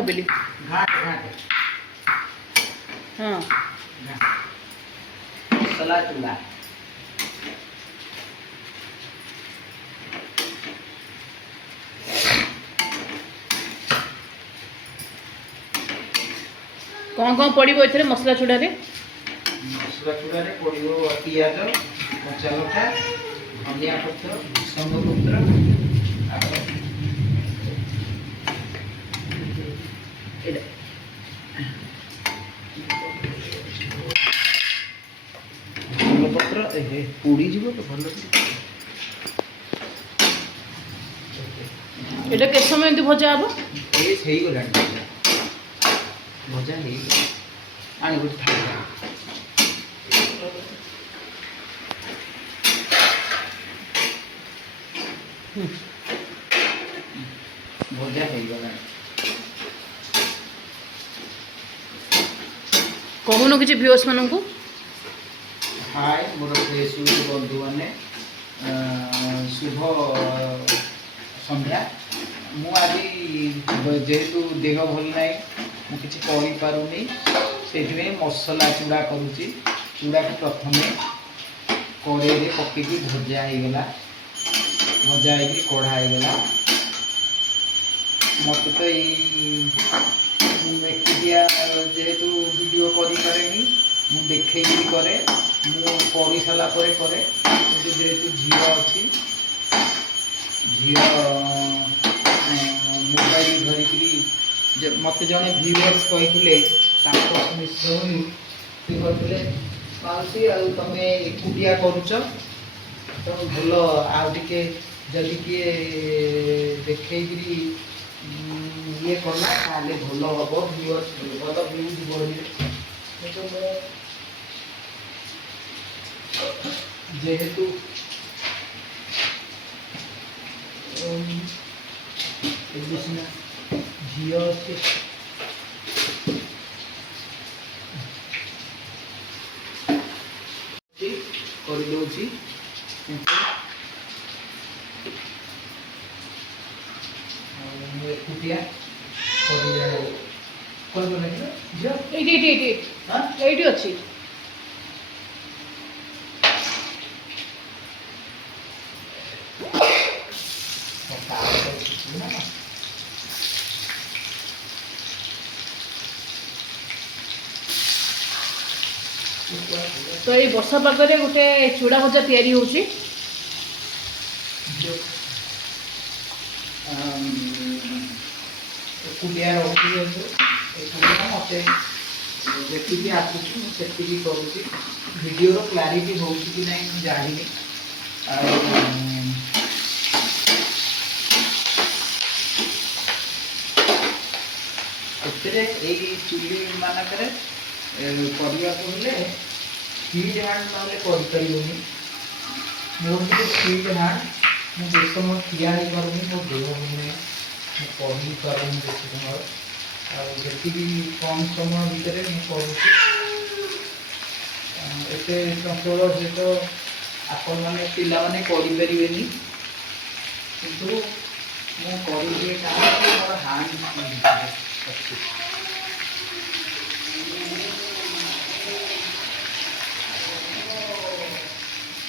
भाविली घाट घाट हाँ मसला चूड़ा कौन पड़ो ए मसला चूड़ा रे मसला चूड़ा रे पड़ो पियाज कच्चा लଙ୍କା धनिया पत्र भृषंग पत्र भृषंग पत्र पोड़ी जीव तो भल एटा के समय एमती भजा हम ये सही गलानी भजा नहीं आनी गोटे थाली भजा हो गला कहून कि व्यूअर्स मान को हाय मोर फेसबुक बंधु मैंने शुभ संध्या मुझे जेहेतु देह भल ना मुझे पारूनी से मसला चूड़ा करुच्ची चूड़ा को प्रथम कड़े पकई भजा होगला भजा हो कढ़ा होगला मत तो एकुटिया जेहेतु वीडियो करें मु देखे करे पढ़ी सारा करे जेहेतु झी अच्छी झी मोबाइल धरिकी मत जड़े व्यूअर्स कहते मिश्र कहते माउसी तुम एकुटिया करुच तो भल आउटे जदि किए देखे ये कला भल हम व्यूअर्स भल व्यूज बढ़े जेहेतु झी अच्छे करदे एकुटिया ये अच्छी तो ये वर्षा पागरे गोटे चूड़ा भजा तैयारी होची एकुटिया रखी मत जी आसूँ से करुँची वीडियो क्लारिटी हो कि ना जानी चुली मानक करने स्पीड हैंड ना करें मोर स्पीड हैंड मुझे समय ठिया हो पार्नी मो देह मुझे पढ़ी पार्नी बेस समय जी कम समय भितर मुझे चंचल जे तो आपण मैंने पिला माने करें किंतु मुझे मोर हैंड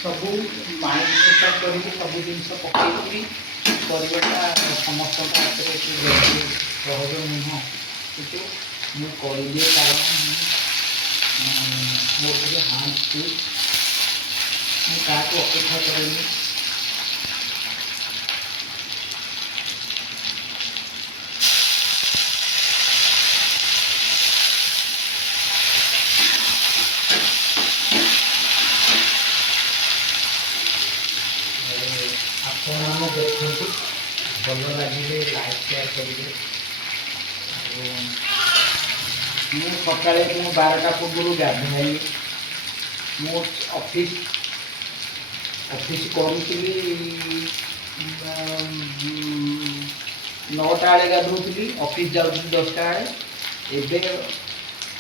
सब माइंड सेटअप कर सब जिन पकईकि करवाटा समस्त हाथ में सहज नुह कि मुझे कारण मोर हाँ मुझे अपेक्षा करेनि देखु भल लगे लाइक शेयर करेंगे सका 12टा पूर्व गाधे मु ऑफिस करूली 9टा बेले गाधोली ऑफिस जाऊँ 10टा बेले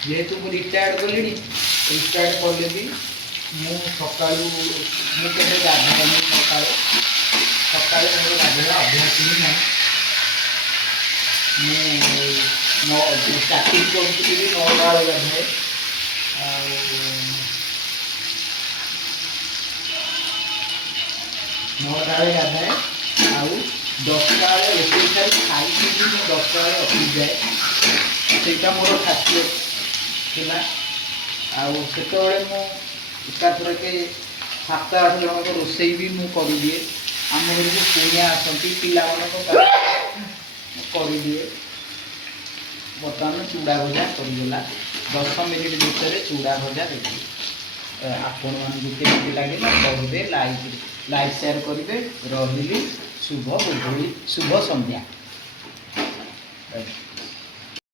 जेहेतु मुझे रिटायर्ड कली रिटायर्ड कले भी मु सका मुझे गाधे सका मोर गाधोवा अभ्यास ही ना ଷ୍ଟାର୍ଟିଂ କରୁଥିଲି 9ଟା ବେଳେ ଗାଧାଏ ଆଉ 9ଟା ବେଳେ ଗାଧାଏ ଆଉ 10ଟା ବେଳେ ରୋଷେଇ ସାରି ଖାଇକି ମୁଁ 10ଟା ବେଳେ ଅଫିସ୍ ଯାଏ। ସେଇଟା ମୋର ଖାସିୟତ ଥିଲା। ଆଉ ସେତେବେଳେ ମୁଁ ଏକାଥରକେ 7-8 ଜଣଙ୍କ ରୋଷେଇ ବି ମୁଁ କରିଦିଏ। ଆମ ଘରକୁ କୁଣିଆ ଆସନ୍ତି ପିଲାମାନଙ୍କ ପାଇଁ ମୁଁ କରିଦିଏ। ବର୍ତ୍ତମାନ ଚୁଡ଼ା ଭଜା କରିଦେଲା 10 ମିନିଟ୍ ଭିତରେ ଚୁଡ଼ା ଭଜା ରେଡ଼ି। ଆପଣମାନଙ୍କୁ କେମିତି ଲାଗିଲା କହିବେ, ଲାଇକ୍ ସେୟାର କରିବେ। ରହିଲି, ଶୁଭ ସନ୍ଧ୍ୟା।